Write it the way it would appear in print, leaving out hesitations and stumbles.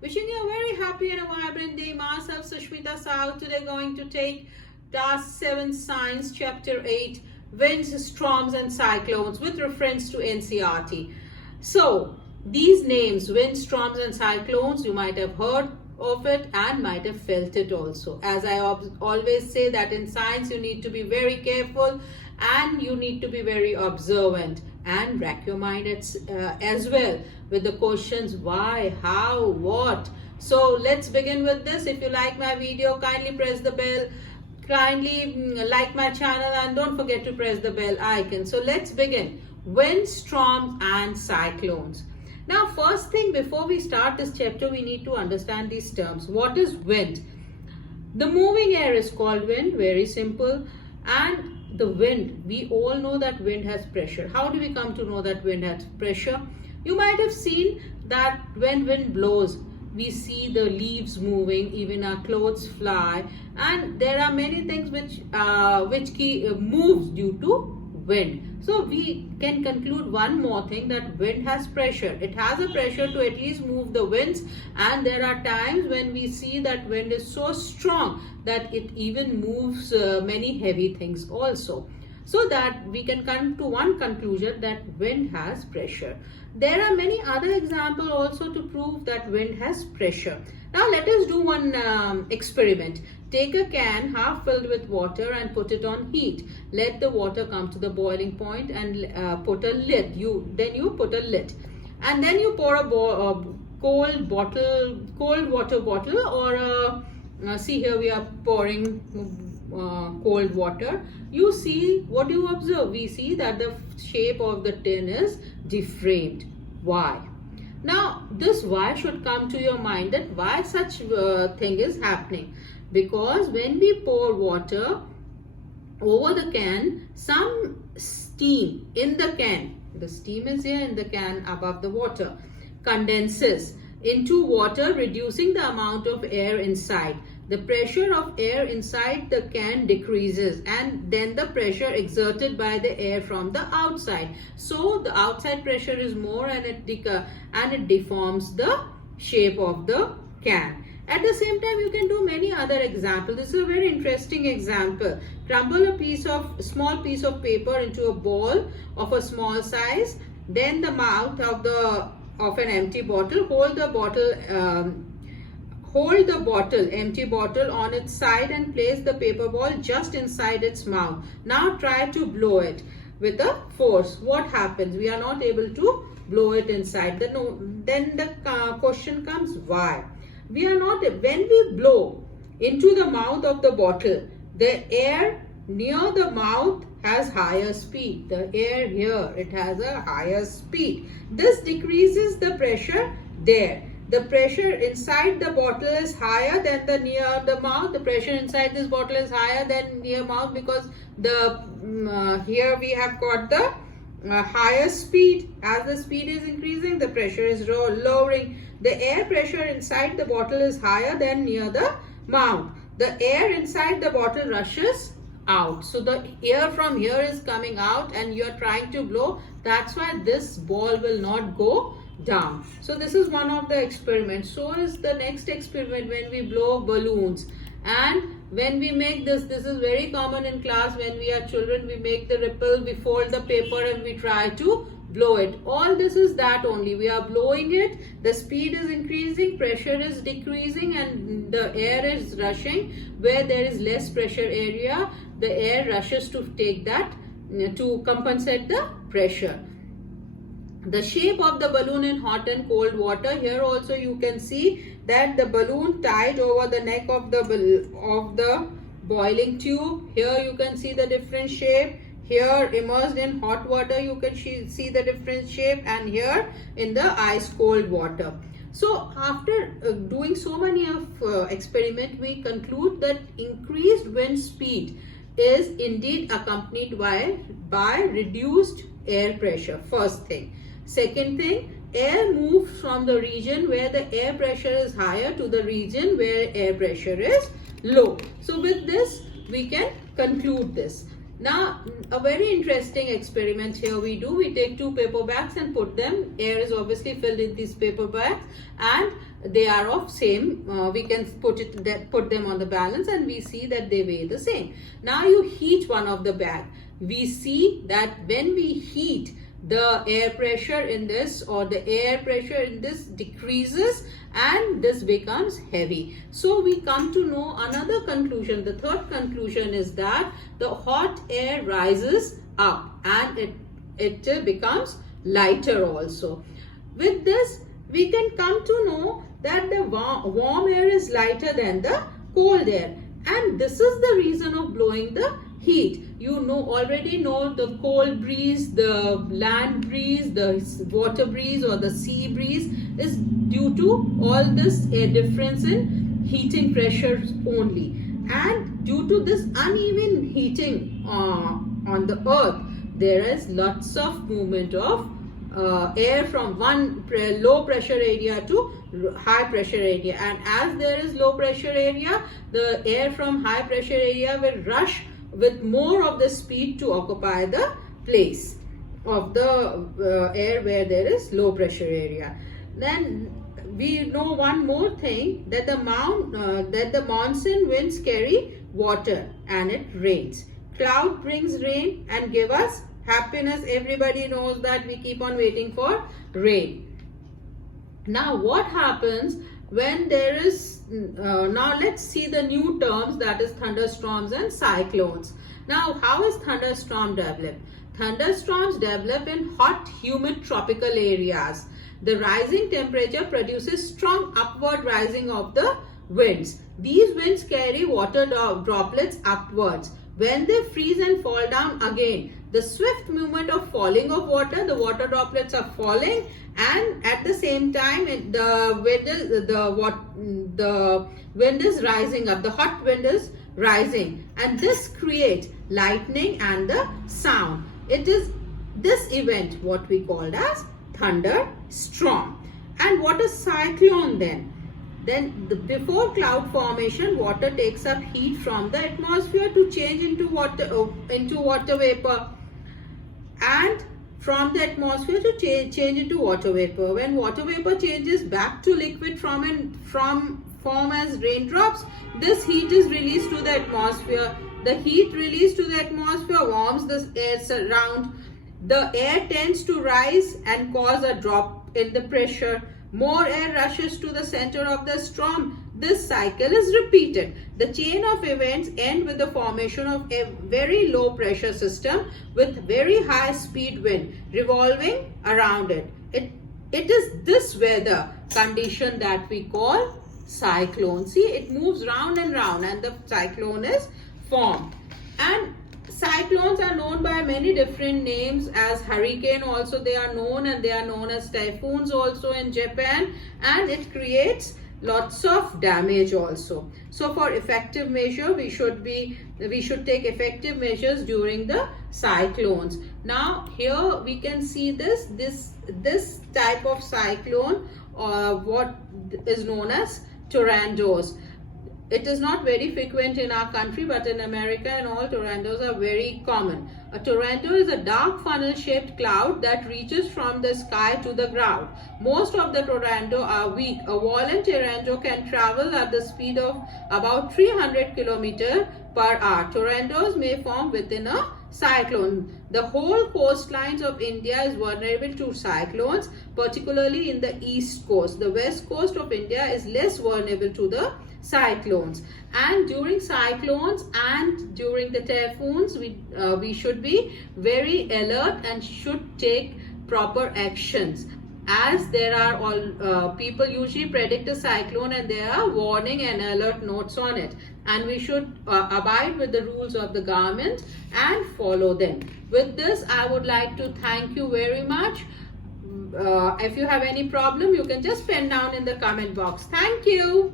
Wishing you a very happy and a vibrant day. Myself, Sushmita Sahu, today going to take Task 7 Science, Chapter 8, Winds, Storms and Cyclones with reference to NCERT. So, these names, winds, storms and cyclones, you might have heard of it and might have felt it also. As I always say that in science, you need to be very careful and you need to be very observant and rack your mind as well with the questions why, how, what. So let's begin with this. If you like my video, kindly press the bell, kindly like my channel and don't forget to press the bell icon. So let's begin. Winds, storms and cyclones. Now first thing, before we start this chapter, we need to understand these terms. What is wind? The moving air is called wind, very simple. And the wind, we all know that wind has pressure. How do we come to know that wind has pressure? You might have seen that when wind blows, we see the leaves moving, even our clothes fly, and there are many things which moves due to wind. So we can conclude one more thing, that wind has pressure. It has a pressure to at least move the winds, and there are times when we see that wind is so strong that it even moves many heavy things also. So that we can come to one conclusion, that wind has pressure. There are many other examples also to prove that wind has pressure. Now let us do one experiment. Take a can half filled with water and put it on heat. Let the water come to the boiling point and put a lid. Then you put a lid. And then you pour a cold water bottle, or see here we are pouring cold water. You see, what do you observe? We see that the shape of the tin is deformed. Why? Now this why should come to your mind, that why such thing is happening. Because when we pour water over the can, some steam in the can, the steam is here in the can above the water, condenses into water, reducing the amount of air inside. The pressure of air inside the can decreases, and then the pressure exerted by the air from the outside. So the outside pressure is more, and it deforms the shape of the can. At the same time, you can do many other examples. This is a very interesting example. Crumble a small piece of paper into a ball of a small size. Then the mouth of an empty bottle. Hold the empty bottle on its side and place the paper ball just inside its mouth. Now try to blow it with a force. What happens? We are not able to blow it inside. Then the question comes, why? When we blow into the mouth of the bottle, the air near the mouth has higher speed. The air here, it has a higher speed. This decreases the pressure there. The pressure inside the bottle is higher than the near the mouth. The pressure inside this bottle is higher than near mouth, because here we have got the higher speed. As the speed is increasing, the pressure is lowering. The air pressure inside the bottle is higher than near the mouth. The air inside the bottle rushes out. So the air from here is coming out and you are trying to blow. That's why this ball will not go down. So this is one of the experiments. So is the next experiment when we blow balloons. And when we make this is very common in class. When we are children, we make the ripple, we fold the paper and we try to blow it. All this is that only. We are blowing it, the speed is increasing, pressure is decreasing, and the air is rushing. Where there is less pressure area, the air rushes to take that, to compensate the pressure. The shape of the balloon in hot and cold water. Here also you can see that the balloon tied over the neck of the boiling tube. Here you can see the different shape. Here immersed in hot water, you can see the different shape, and here in the ice cold water. So after doing so many of experiment, we conclude that increased wind speed is indeed accompanied by reduced air pressure. First thing. Second thing, air moves from the region where the air pressure is higher to the region where air pressure is low. So with this, we can conclude this. Now, a very interesting experiment here we do. We take two paper bags and put them. Air is obviously filled in these paper bags, and they are of same, we can put them on the balance and we see that they weigh the same. Now you heat one of the bag. We see that when we heat, the air pressure in this decreases and this becomes heavy. So we come to know another conclusion. The third conclusion is that the hot air rises up and it becomes lighter also. With this, we can come to know that the warm air is lighter than the cold air, and this is the reason of blowing the heat. You already know the cold breeze, the land breeze, the water breeze or the sea breeze is due to all this difference in heating pressures only. And due to this uneven heating on the earth, there is lots of movement of air from one low pressure area to high pressure area, and as there is low pressure area, the air from high pressure area will rush with more of the speed to occupy the place of the air where there is low pressure area. Then we know one more thing, that the monsoon winds carry water and it rains. Cloud brings rain and give us happiness. Everybody knows that we keep on waiting for rain. Now what happens when there is, now let's see the new terms, that is thunderstorms and cyclones. Now how is thunderstorm developed? Thunderstorms develop in hot, humid tropical areas. The rising temperature produces strong upward rising of the winds. These winds carry water droplets upwards. When they freeze and fall down again, the swift movement of falling of water, the water droplets are falling, and at the same time the wind is rising up, the hot wind is rising, and this creates lightning and the sound. It is this event what we called as thunderstorm. And what is cyclone then? Before cloud formation, water takes up heat from the atmosphere to change into water vapor, and from the atmosphere to change into water vapor. When water vapor changes back to liquid from form as raindrops, this heat is released to the atmosphere. The heat released to the atmosphere warms the air around. The air tends to rise and cause a drop in the pressure. More air rushes to the center of the storm. This cycle is repeated. The chain of events end with the formation of a very low pressure system with very high speed wind revolving around it. It is this weather condition that we call cyclone. See, it moves round and round and the cyclone is formed. And cyclones are known by many different names. As hurricane also they are known, and they are known as typhoons also in Japan, and it creates lots of damage also. So for effective measure, we should take effective measures during the cyclones. Now here we can see this type of cyclone, what is known as tornadoes. It is not very frequent in our country, but in America and all, tornadoes are very common. A tornado is a dark funnel-shaped cloud that reaches from the sky to the ground. Most of the tornado are weak. A violent tornado can travel at the speed of about 300 km per hour. Tornadoes may form within a cyclone. The whole coastlines of India is vulnerable to cyclones, particularly in the east coast. The west coast of India is less vulnerable to the cyclones. And during cyclones and during the typhoons, we should be very alert and should take proper actions, as there are all people usually predict a cyclone and there are warning and alert notes on it, and we should abide with the rules of the government and follow them. With this, I would like to thank you very much. If you have any problem, you can just pen down in the comment box. Thank you.